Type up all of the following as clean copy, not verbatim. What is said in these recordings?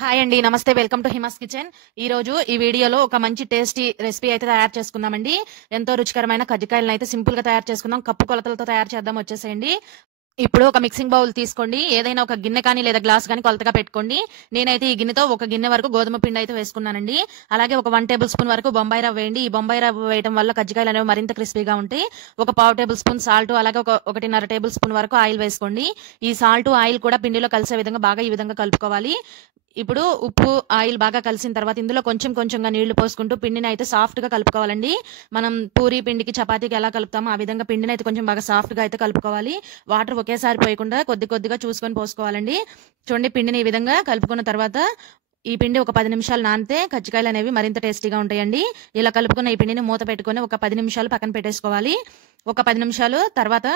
Hi అండి, నమస్తే. Welcome to Hima's kitchen. ఈ రోజు ఈ వీడియోలో ఒక మంచి టేస్టీ రెసిపీ అయితే తయారు చేసుకుందామండి. ఎంతో రుచికరమైన కజ్జికాయలను అయితే సింపుల్ గా తయారు చేసుకుందాం. కప్పు కొలతలతో తయారు చేద్దాం. వచ్చేసేయండి. ఇప్పుడు ఒక మిక్సింగ్ బౌల్ తీసుకోండి. ఏదైనా ఒక గిన్నె కానీ లేదా గ్లాస్ కానీ కొలతగా పెట్టుకోండి. నేనైతే ఈ గిన్నెతో ఒక గిన్నె వరకు గోధుమ పిండి అయితే వేసుకున్నానండి. అలాగే ఒక 1 టేబుల్ స్పూన్ వరకు బొంబాయి రవ్వ వేయండి. ఈ బొంబాయి రవ్వ వేయడం వల్ల కజ్జికాయలు అనేవి మరింత క్రిస్పీగా ఉంటాయి. ఒక 1/2 టేబుల్ స్పూన్ సాల్ట్, అలాగే 1.5 టేబుల్ స్పూన్ వరకు ఆయిల్ వేసుకోండి. ఈ సాల్ట్ ఆయిల్ కూడా పిండిలో కలిసే విధంగా బాగా ఈ విధంగా కలుపుకోవాలి. ఇప్పుడు ఉప్పు ఆయిల్ బాగా కలిసిన తర్వాత ఇందులో కొంచెం కొంచెంగా నీళ్లు పోసుకుంటూ పిండిని అయితే సాఫ్ట్ గా కలుపుకోవాలండి. మనం పూరి పిండికి చపాతీకి ఎలా కలుపుతామో ఆ విధంగా పిండిని అయితే కొంచెం బాగా సాఫ్ట్ గా అయితే కలుపుకోవాలి. వాటర్ ఒకేసారి పోయకుండా కొద్ది కొద్దిగా చూసుకొని పోసుకోవాలండి. చూడండి, పిండిని ఈ విధంగా కలుపుకున్న తర్వాత ఈ పిండి ఒక 10 నిమిషాలు నానితే కజ్జికాయలు అనేవి మరింత టేస్టీగా ఉంటాయండి. ఇలా కలుపుకున్న ఈ పిండిని మూత పెట్టుకుని ఒక 10 నిమిషాలు పక్కన పెట్టేసుకోవాలి. ఒక 10 నిమిషాలు తర్వాత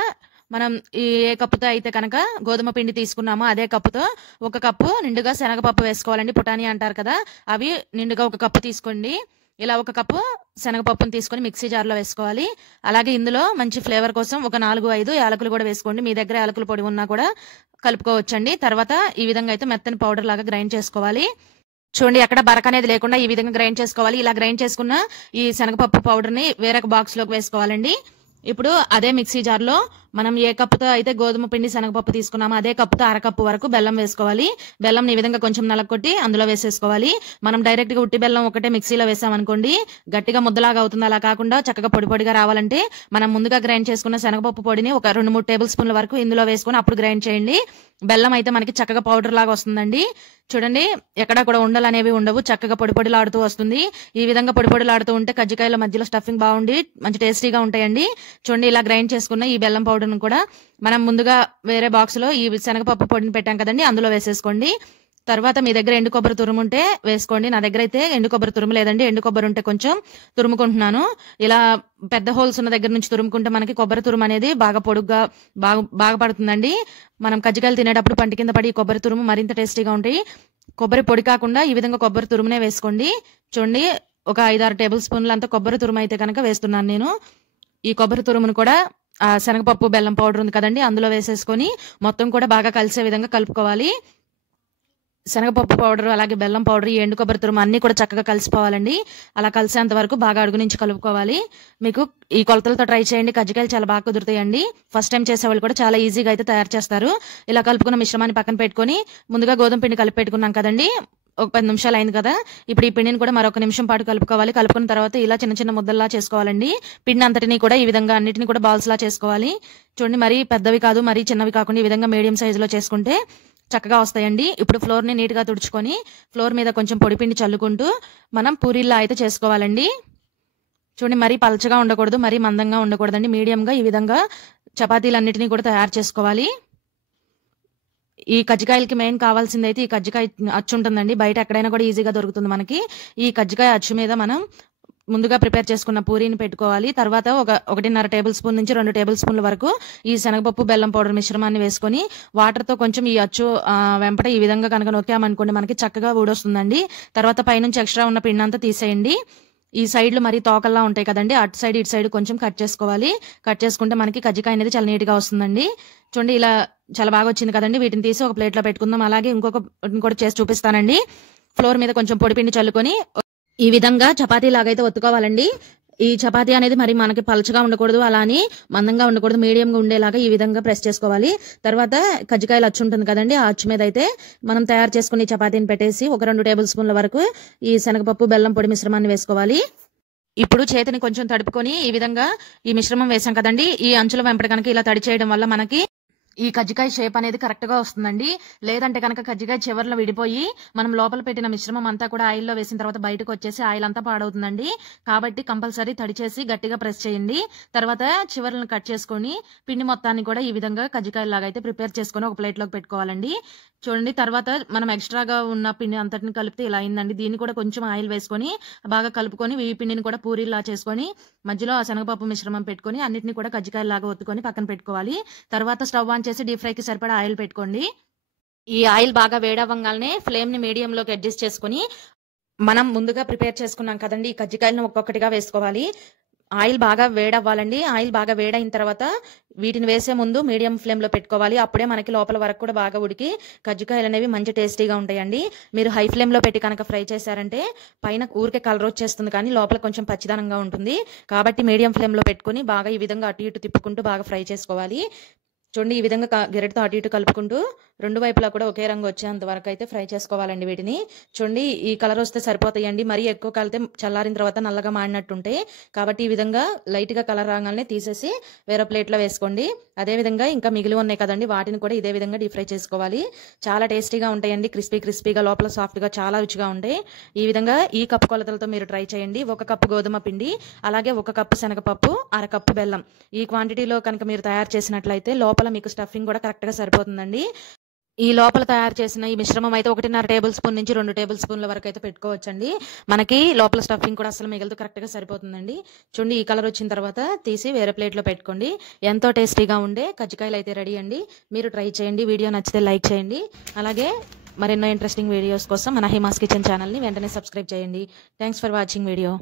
మనం ఏ కప్పుతో అయితే కనుక గోధుమ పిండి తీసుకున్నామో అదే కప్పుతో ఒక కప్పు నిండుగా శనగపప్పు వేసుకోవాలండి. పుటాని అంటారు కదా, అవి నిండుగా ఒక కప్పు తీసుకోండి. ఇలా ఒక కప్పు శనగపప్పును తీసుకొని మిక్సీ జార్లో వేసుకోవాలి. అలాగే ఇందులో మంచి ఫ్లేవర్ కోసం ఒక 4-5 యాలకులు కూడా వేసుకోండి. మీ దగ్గర యాలకుల పొడి ఉన్నా కూడా కలుపుకోవచ్చండి. తర్వాత ఈ విధంగా అయితే మెత్తని పౌడర్ లాగా గ్రైండ్ చేసుకోవాలి. చూడండి, ఎక్కడ బరక అనేది లేకుండా ఈ విధంగా గ్రైండ్ చేసుకోవాలి. ఇలా గ్రైండ్ చేసుకున్న ఈ శనగపప్పు పౌడర్ ని వేరొక బాక్స్ లోకి వేసుకోవాలండి. ఇప్పుడు అదే మిక్సీ జార్ లో మనం ఏ కప్పుతో అయితే గోధుమ పిండి శనగపప్పు తీసుకున్నామో అదే కప్పుతో అరకప్పు వరకు బెల్లం వేసుకోవాలి. బెల్లం ఈ విధంగా కొంచెం నలగొట్టి అందులో వేసేసుకోవాలి. మనం డైరెక్ట్ గా ఉట్టి బెల్లం ఒకటే మిక్సీలో వేసామనుకోండి గట్టిగా ముద్దలాగా అవుతుంది. అలా కాకుండా చక్కగా పొడి పొడిగా రావాలంటే మనం ముందుగా గ్రైండ్ చేసుకున్న శనగపప్పు పొడిని ఒక 2-3 టేబుల్ స్పూన్ల వరకు ఇందులో వేసుకొని అప్పుడు గ్రైండ్ చేయండి. బెల్లం అయితే మనకి చక్కగా పౌడర్ లాగా వస్తుందండి. చూడండి, ఎక్కడా కూడా ఉండలు అనేవి ఉండవు. చక్కగా పొడి పొడిలాడుతూ వస్తుంది. ఈ విధంగా పొడి పొడిలాడుతూ ఉంటే కజ్జికాయల మధ్యలో స్టఫింగ్ బాగుండి మంచి టేస్టీగా ఉంటాయండి. చూడండి, ఇలా గ్రైండ్ చేసుకున్న ఈ బెల్లం పౌడర్ ను కూడా మనం ముందుగా వేరే బాక్స్ లో ఈ శనగపప్పు పొడిని పెట్టాం కదండి, అందులో వేసేసుకోండి. తర్వాత మీ దగ్గర ఎండు కొబ్బరి తురుము ఉంటే వేసుకోండి. నా దగ్గర అయితే ఎండు కొబ్బరి తురుము లేదండి. ఎండు కొబ్బరి ఉంటే కొంచెం తురుముకుంటున్నాను. ఇలా పెద్ద హోల్స్ ఉన్న దగ్గర నుంచి తురుముకుంటే మనకి కొబ్బరి తురుము అనేది బాగా పొడుగ్గా బాగా పడుతుందండి. మనం కజ్జికాయలు తినేటప్పుడు పంటి కింద పడి కొబ్బరి తురుము మరింత టేస్టీగా ఉంటాయి. కొబ్బరి పొడి కాకుండా ఈ విధంగా కొబ్బరి తురుమునే వేసుకోండి. చూడండి, ఒక 5-6 టేబుల్ స్పూన్లు అంతా కొబ్బరి తురుము అయితే కనుక వేస్తున్నాను నేను. ఈ కొబ్బరి తురుమును కూడా ఆ శనగపప్పు బెల్లం పౌడర్ ఉంది కదండి, అందులో వేసేసుకొని మొత్తం కూడా బాగా కలిసే విధంగా కలుపుకోవాలి. శనగపప్పు పౌడర్ అలాగే బెల్లం పౌడర్, ఈ ఎండు కొబ్బరి తురుము అన్ని కూడా చక్కగా కలిసిపోవాలండి. అలా కలిసేంత వరకు బాగా అడుగు నుంచి కలుపుకోవాలి. మీకు ఈ కొలతలతో ట్రై చేయండి. కజ్జికాయలు చాలా బాగా కుదురుతాయండి. ఫస్ట్ టైం చేసేవాళ్ళు కూడా చాలా ఈజీగా అయితే తయారు చేస్తారు. ఇలా కలుపుకున్న మిశ్రమాన్ని పక్కన పెట్టుకొని ముందుగా గోధుమ పిండి కలిపి పెట్టుకున్నాం కదండి, ఒక 10 నిమిషాలు అయింది కదా. ఇప్పుడు ఈ పిండిని కూడా మరొక నిమిషం పాటు కలుపుకోవాలి. కలుపుకున్న తర్వాత ఇలా చిన్న చిన్న ముద్దల్లా చేసుకోవాలండి. పిండి అంతటిని కూడా ఈ విధంగా అన్నిటిని కూడా బాల్స్ లా చేసుకోవాలి. చూడండి, మరీ పెద్దవి కాదు మరీ చిన్నవి కాకుండా ఈ విధంగా మీడియం సైజులో చేసుకుంటే చక్కగా వస్తాయండి. ఇప్పుడు ఫ్లోర్ ని నీట్ గా తుడుచుకొని ఫ్లోర్ మీద కొంచెం పొడిపిండి చల్లుకుంటూ మనం పూరీల్లా అయితే చేసుకోవాలండి. చూడండి, మరీ పలచగా ఉండకూడదు, మరీ మందంగా ఉండకూడదండి. మీడియం గా ఈ విధంగా చపాతీలన్నిటినీ కూడా తయారు చేసుకోవాలి. ఈ కజ్జికాయలకి మెయిన్ కావాల్సింది అయితే ఈ కజ్జికాయ అచ్చు ఉంటుందండి. బయట ఎక్కడైనా కూడా ఈజీగా దొరుకుతుంది మనకి. ఈ కజ్జికాయ అచ్చు మీద మనం ముందుగా ప్రిపేర్ చేసుకున్న పూరీని పెట్టుకోవాలి. తర్వాత 1.5 టేబుల్ స్పూన్ నుంచి 2 టేబుల్ స్పూన్ల వరకు ఈ శనగపప్పు బెల్లం పౌడర్ మిశ్రమాన్ని వేసుకొని వాటర్ తో కొంచెం ఈ అచ్చు వెంపట ఈ విధంగా కనుక నొక్కామనుకోండి మనకి చక్కగా ఊడొస్తుందండి. తర్వాత పైనుంచి ఎక్స్ట్రా ఉన్న పిండి అంతా తీసేయండి. ఈ సైడ్లు మరి తోకల్లా ఉంటాయి కదండి, అటు సైడ్ ఇటు సైడ్ కొంచెం కట్ చేసుకోవాలి. కట్ చేసుకుంటే మనకి కజ్జికాయ అనేది చాలా నీట్ గా వస్తుందండి. చూడండి, ఇలా చాలా బాగా వచ్చింది కదండి. వీటిని తీసి ఒక ప్లేట్ లో పెట్టుకుందాం. అలాగే ఇంకొకటి చేసి చూపిస్తానండి. ఫ్లోర్ మీద కొంచెం పొడి పిండి చల్లుకొని ఈ విధంగా చపాతీ లాగైతే ఒత్తుకోవాలండి. ఈ చపాతీ అనేది మరి మనకి పలచగా ఉండకూడదు, అలాని మందంగా ఉండకూడదు, మీడియంగా ఉండేలాగా ఈ విధంగా ప్రెస్ చేసుకోవాలి. తర్వాత కజ్జికాయలు అచ్చు ఉంటుంది కదండి, ఆ అచ్చు మీద అయితే మనం తయారు చేసుకుని చపాతీని పెట్టేసి ఒక 2 టేబుల్ స్పూన్ల వరకు ఈ శనగపప్పు బెల్లం పొడి మిశ్రమాన్ని వేసుకోవాలి. ఇప్పుడు చేతిని కొంచెం తడుపుకొని ఈ విధంగా ఈ మిశ్రమం వేసాం కదండి, ఈ అంచుల వెంపట కనుక ఇలా తడి చేయడం వల్ల మనకి ఈ కజ్జికాయ షేప్ అనేది కరెక్ట్ గా వస్తుందండి. లేదంటే కనుక కజ్జికాయ చివర్లో విడిపోయి మనం లోపల పెట్టిన మిశ్రమం అంతా కూడా ఆయిల్లో వేసిన తర్వాత బయటకు వచ్చేసి ఆయిల్ అంతా పాడవుతుందండి. కాబట్టి కంపల్సరీ తడి చేసి గట్టిగా ప్రెస్ చేయండి. తర్వాత చివర్లను కట్ చేసుకొని పిండి మొత్తాన్ని కూడా ఈ విధంగా కజ్జికాయ లాగా అయితే ప్రిపేర్ చేసుకొని ఒక ప్లేట్ లోకి పెట్టుకోవాలండి. చూడండి, తర్వాత మనం ఎక్స్ట్రాగా ఉన్న పిండి అంతటిని కలిపితే ఇలా అయిందండి. దీన్ని కూడా కొంచెం ఆయిల్ వేసుకొని బాగా కలుపుకొని ఈ పిండిని కూడా పూరీలా చేసుకొని మధ్యలో ఆ శనగపప్పు మిశ్రమం పెట్టుకొని అన్నిటిని కూడా కజ్జికాయ లాగా ఒత్తుకొని పక్కన పెట్టుకోవాలి. తర్వాత స్టవ్ ఆన్ చేసి డీప్ ఫ్రై కి సరిపడా ఆయిల్ పెట్టుకోండి. ఈ ఆయిల్ బాగా వేడవ్వగానే ఫ్లేమ్ ని మీడియం లోకి అడ్జస్ట్ చేసుకుని మనం ముందుగా ప్రిపేర్ చేసుకున్నాం కదండి, ఈ కజ్జికాయలను ఒక్కొక్కటిగా వేసుకోవాలి. ఆయిల్ బాగా వేడవ్వాలండి. ఆయిల్ బాగా వేడైన తర్వాత వీటిని వేసే ముందు మీడియం ఫ్లేమ్ లో పెట్టుకోవాలి. అప్పుడే మనకి లోపల వరకు కూడా బాగా ఉడికి కజ్జికాయలు అనేవి మంచి టేస్టీగా ఉంటాయండి. మీరు హై ఫ్లేమ్ లో పెట్టి కనుక ఫ్రై చేశారంటే పైన ఊరికే కలర్ వచ్చేస్తుంది, కానీ లోపల కొంచెం పచ్చిదనంగా ఉంటుంది. కాబట్టి మీడియం ఫ్లేమ్ లో పెట్టుకుని బాగా ఈ విధంగా అటు ఇటు తిప్పుకుంటూ బాగా ఫ్రై చేసుకోవాలి. చూడండి, ఈ విధంగా గెరటితో అటు ఇటు కలుపుకుంటూ రెండు వైపులా కూడా ఒకే రంగు వచ్చేంత వరకు అయితే ఫ్రై చేసుకోవాలండి. వీటిని చూడండి, ఈ కలర్ వస్తే సరిపోతాయండి. మరీ ఎక్కువ కలితే చల్లారిన తర్వాత నల్లగా మాడినట్టుంటాయి. కాబట్టి ఈ విధంగా లైట్ గా కలర్ రాగానే తీసేసి వేరే ప్లేట్లో వేసుకోండి. అదే విధంగా ఇంకా మిగిలి ఉన్నాయి కదండి, వాటిని కూడా ఇదే విధంగా డీప్ ఫ్రై చేసుకోవాలి. చాలా టేస్టీగా ఉంటాయండి, క్రిస్పీగా లోపల సాఫ్ట్ గా చాలా రుచిగా ఉంటాయి. ఈ విధంగా ఈ కప్పు కొలతలతో మీరు ట్రై చేయండి. 1 కప్పు గోధుమ పిండి, అలాగే 1 కప్పు శనగపప్పు, 1/2 కప్పు బెల్లం. ఈ క్వాంటిటీలో కనుక మీరు తయారు చేసినట్లయితే లోపల మీకు స్టఫింగ్ కూడా కరెక్ట్ గా సరిపోతుందండి. ఈ లోపల తయారు చేసిన ఈ మిశ్రమం అయితే 1.5 టేబుల్ స్పూన్ నుంచి 2 టేబుల్ స్పూన్ల వరకు అయితే పెట్టుకోవచ్చండి. మనకి లోపల స్టఫింగ్ కూడా అసలు మిగలదు, కరెక్ట్ గా సరిపోతుందండి. చూడండి, ఈ కలర్ వచ్చిన తర్వాత తీసి వేరే ప్లేట్ లో పెట్టుకోండి. ఎంతో టేస్టీగా ఉండే కజ్జికాయలు అయితే రెడీ అండి. మీరు ట్రై చేయండి. వీడియో నచ్చితే లైక్ చేయండి. అలాగే మరెన్నో ఇంట్రెస్టింగ్ వీడియోస్ కోసం మన హిమాస్ కిచెన్ ఛానల్ ని వెంటనే సబ్స్క్రైబ్ చేయండి. Thanks for watching video.